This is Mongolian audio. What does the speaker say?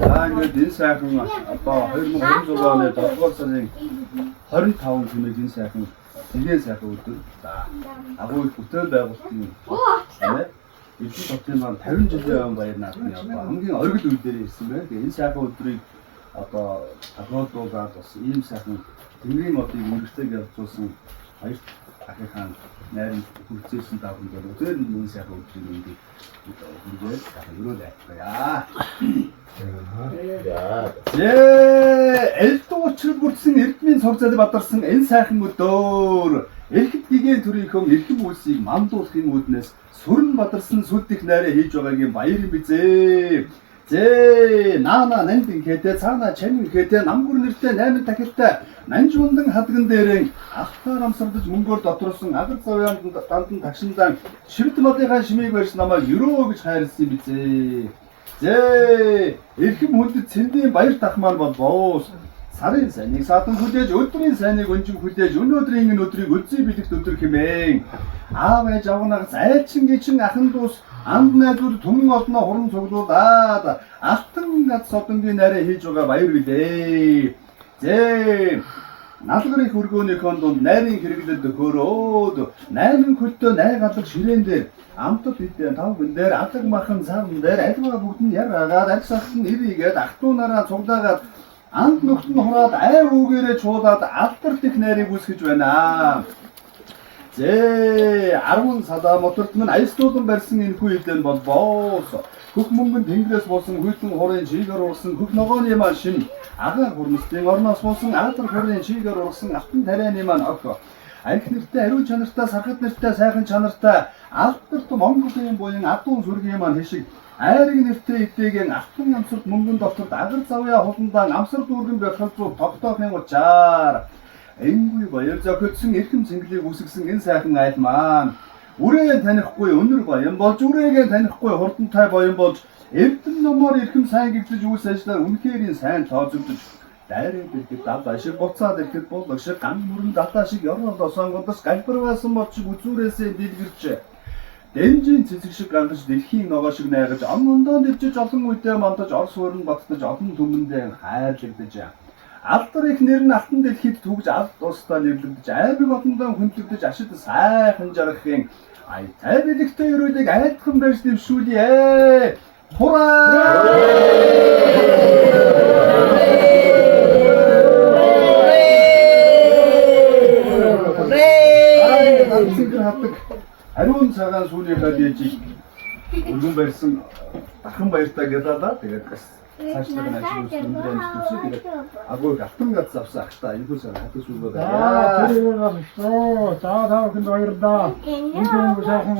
ингээд энэ сайхан одоо 2020 оны 7 сарын 25 günээр энэ сайхан тэгээд сайхан өдөр. За агуу их бүтээл байгуулалтын эцэг хотын маань 50 жилийн баяр наадмын одоо хамгийн оргил үе дээр ирсэн байна. Тэгээд энэ сайхан өдрийг одоо тохиолдуулаад бас ийм сайхан Тэнгэрийн модыг өнгөртөг явуулсан хоёр ахыхаа найрын хүрцээсэн давхар дээр өдөр энэ сайхан өдрийг ингээд ингээд өрөөл айтгая. Элдв учрал бүрдсэн эрдмийн сурцад бадарсан энэ сайхан өдөр эрхэт гигийн төрийнхөө эрхэм үлсийг мандуулахын үүднээс сүрэн бадарсан сүлдэх найраа хийж байгаагийн баяр юм бизээ. Наана нандин хэдэ цаана чамин хэдэ намгүр нэртэй 8 дахилтай Нанжуундан хадган дээрэн ахтаар амсардаж мөнгөөр доторсон агар завьяанд дандан тагшиндан шивд модынхаа шимийг барьж намайг өрөө гэж хайрлсан бизээ. Эрхэм хүндэт цэндийн баяр тах маань бол боос сарын сайныг садан хүлээж өдрийн сайныг өнжин хүлээж өнөөдрийн энэ өдрийг үлзий бэлэгт өдөр хэмээн аав ээж авнагц айлчин гичин ахан дүүс анд найзууд түмэн олноо хуран цуглуулад алтан гад содонгийн найраа хийж байгаа баяр билээ. Налгар их өргөөнийхөө дунд найрын хэрэглэлд хөөрөөд 8 хөлтөө найгалаг ширээн дээр амтд идэ тав гэн дээр алаг махан сарн дээр альва бүгд нь яраагаад альсахтан ирийгээд ахтуунараа цуглаагаад анд нөхд нь хураад ай үгээрээ чуулаад алдарт их найрыг үсгэж байна. 10 садаа моторт минь аястуулан барьсан энэ хүү хилэн бол боос хөх мөнгөнд тэнгэрээс болсон хүйтэн хурын чигээр урсан хөх ногооны маань шин агаан хурмстын орноос болсон аадар хурын чигээр урсан автан тарианы маань ог арх нэртэй ариун чанартай сархад нэртэй сайхан чанартай алдарт Монголын буян адуун сүргийн маань хишиг айраг нэртэй эдээгийн автан амсарт мөнгөн доторд агар завья хуландаан амсар дүүргэн бяхал зур тогтоохын учаар энгүй баяр зохицсон эрхэм цэнгэлийг үсгэсэн энэ сайхан айл маань үрээ танихгүй өнөр баян болж үрээгээ танихгүй хурдантай баян болж эрдэм номоор эрхэм сайн гэглэж үс ажиллаар үнэхээр сайн тооцогдож дайрын дэлгэд дал ашиг буцаад ирэхэд бол ашиг ган мөрөн датаа шиг ёроо досонгодос галбарвасан болчих үзүүрээсээ дэлгэрч дэнжийн цэцэг шиг гангаж дэлхийн ногоо шиг найгаж амундаа дэвжиж олон үедээ мандаж орс хөрн баттаж олон түмэндээ хайрлагдаж алдар их нэр нь алтан дэлхийд түгж алд тусдаа нэрлэгдэж айбыг одондоо хүндлэгдэж ашид сайхан жаргахын ай тайвлэгтэй өрөөлийг айдхан барьж дэвшүүлье. Хураа! Сингэр хатдаг ариун цагаан сүүлийнхаа дээжийг өргөн барьсан дахин баяртай гэлээ. Тэгээд цаашлаг нь ажил үс өндөр амжилт үзье. Тэгээд агуу алтан гад завсан ахта энэ хүн хатдаг сүүл байгаа. Тэр юм байна шүү. За таа хүнд баярлалаа. Энэ хүн сайхан